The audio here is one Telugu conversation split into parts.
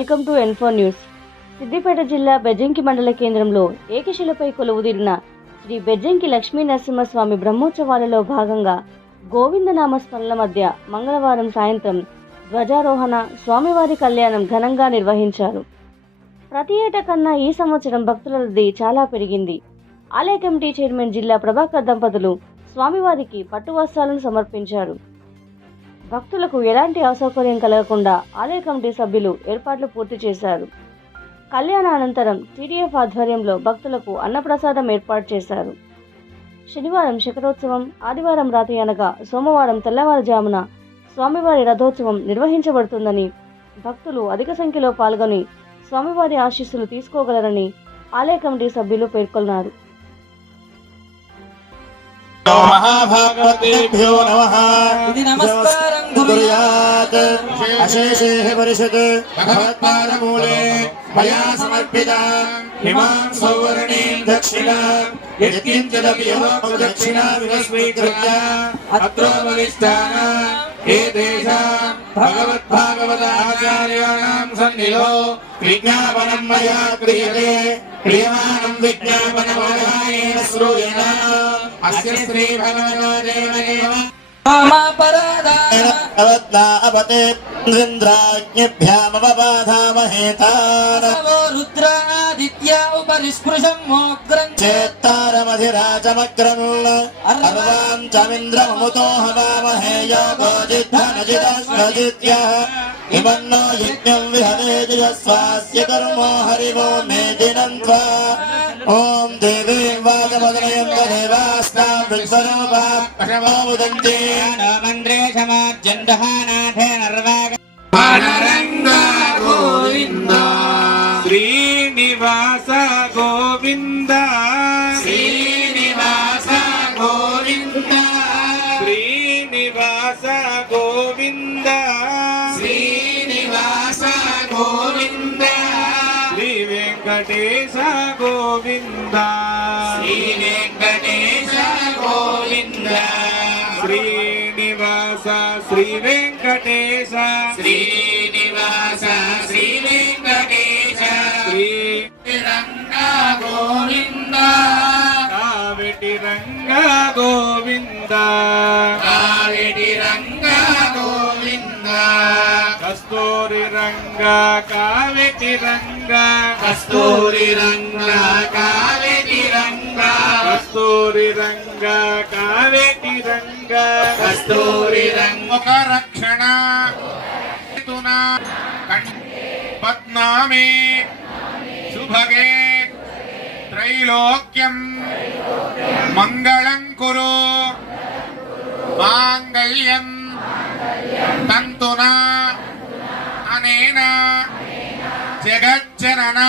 Welcome to N4 news. Siddipet జిల్లా బెజ్జంకి మండల కేంద్రంలో ఏకశిలపై కొలువుదీరిన శ్రీ బెజ్జంకి లక్ష్మీ నరసింహస్వామి బ్రహ్మోత్సవాలలో భాగంగా గోవిందనామ స్మరణ మధ్య మంగళవారం సాయంత్రం ధ్వజారోహణ, స్వామివారి కళ్యాణం ఘనంగా నిర్వహించారు. ప్రతి ఏటా కన్నా ఈ సంవత్సరం భక్తుల రద్దీ చాలా పెరిగింది. ఆలయ కమిటీ చైర్మన్ జిల్లా ప్రభాకర్ దంపతులు స్వామివారికి పట్టు వస్త్రాలను సమర్పించారు. భక్తులకు ఎలాంటి అసౌకర్యం కలగకుండా ఆలయ కమిటీ సభ్యులు ఏర్పాట్లు పూర్తి చేశారు. కళ్యాణ అనంతరం టీడీఎఫ్ ఆధ్వర్యంలో భక్తులకు అన్నప్రసాదం ఏర్పాటు చేశారు. శనివారం శకటోత్సవం, ఆదివారం రాత్రి అనగా సోమవారం తెల్లవారుజామున స్వామివారి రథోత్సవం నిర్వహించబడుతుందని, భక్తులు అధిక సంఖ్యలో పాల్గొని స్వామివారి ఆశీస్సులు తీసుకోగలరని ఆలయ కమిటీ సభ్యులు పేర్కొన్నారు. महाभागवतेभ्यो नमः। इति नमस्कारं कुर्यात्। अशेषेः परिषत् भगवत्पादमूले मया समर्पिता हिमां सौवर्णीं दक्षिणां यत्किञ्चिदपि दक्षिणा विस्वीकृत्य अत्रोपविष्टानां एतेषां भगवद्भागवताचार्याणां सन्निधौ विज्ञापनं मया क्रियते। क्रियमाणं विज्ञापनमोहायेन श्रूयेण अस्य श्री भगवतोदेवदेव अपते इन्द्राज्ञभ्यामवबाधामहे तान् रुद्रादित्या उपरिस्पृशं मोग्रं चेत्तारमधिराजमग्रम् अर्वां चमिन्द्रममुतो हवामहे योगोजिद्धनजिदश्वजित्यः इमन्नो यज्ञं विहवेजयस्वास्य कर्मो हरिवो मेदिनं त्वा ॐ देवीं वाचमदनयं देवास्तां विश्वरूपा प्रशमो मुदन्ति मन्द्रे समाज्जन्दहानाथे नर्वाग पाणरङ्गा गोविन्द श्रीनिवास गोविन्द श्रीनिवास गोविन्द श्रीनिवास गोविन्द श्रीनिवास गोविन्द श्री वेंकटेश गोविन्द श्री वेंकटेश गोविन्द श्रीनिवास श्री वेंकटेश श्रीनिवास श्री वेंकटेश श्री रंगा गोविन्द कावेटी रंगा गोविन्द कावेटी रंगा गोविन्द कस्तूरी रंगा कावेटी रंगा कस्तूरी रंगा कावेटी रंगा कस्तूरी रंगा कावेटी रंगा कस्तूरी रंग रक्षण पद्मामे शुभगे त्रैलोक्यं मंगलं कुरु मांगल्यं तंतुना अनेना जगज्जनना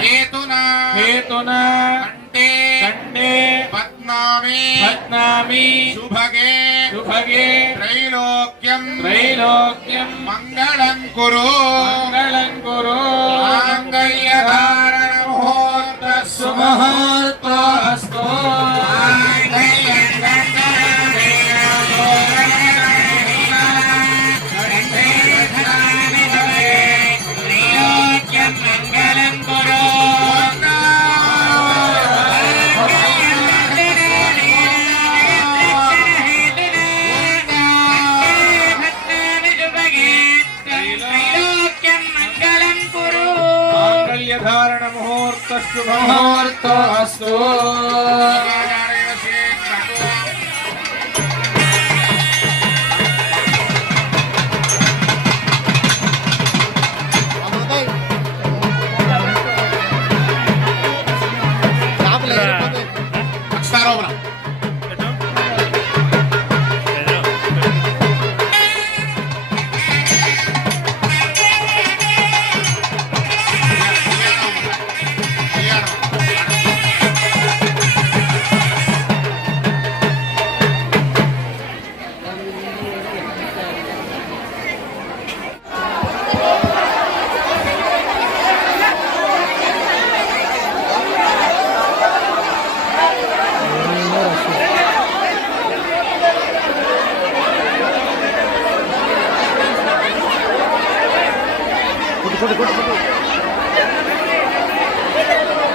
हेतुना हेतुना कंटे कंटे पद्मामी पद्मामी शुभगे शुभगे त्रैलोक्यं त्रैलोक्यं मंगलं कुरु मांगल्यधारण मुहूर्त सुमुहूर्तस्तु मंगलं कुरु धारण मुहूर्त शुभ मुहूर्त अस्तु।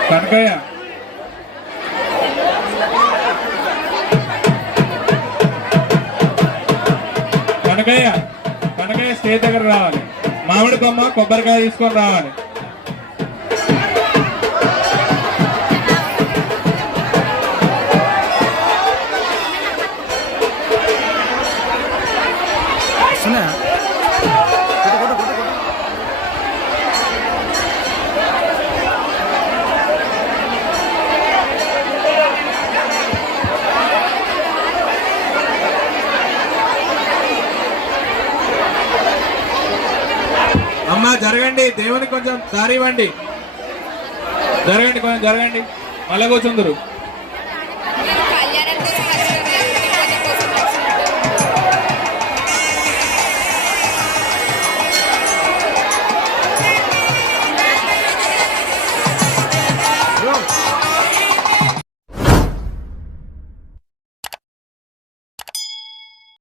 కనకయ్య కనకయ్య కనకయ్య స్టేజ్ దగ్గర రావాలి. మామిడి కొమ్మ కొబ్బరికాయ తీసుకొని రావాలి. అమ్మా జరగండి, దేవునికి కొంచెం దారి ఇవ్వండి. జరగండి, కొంచెం జరగండి, మళ్ళీ కూర్చుందరు.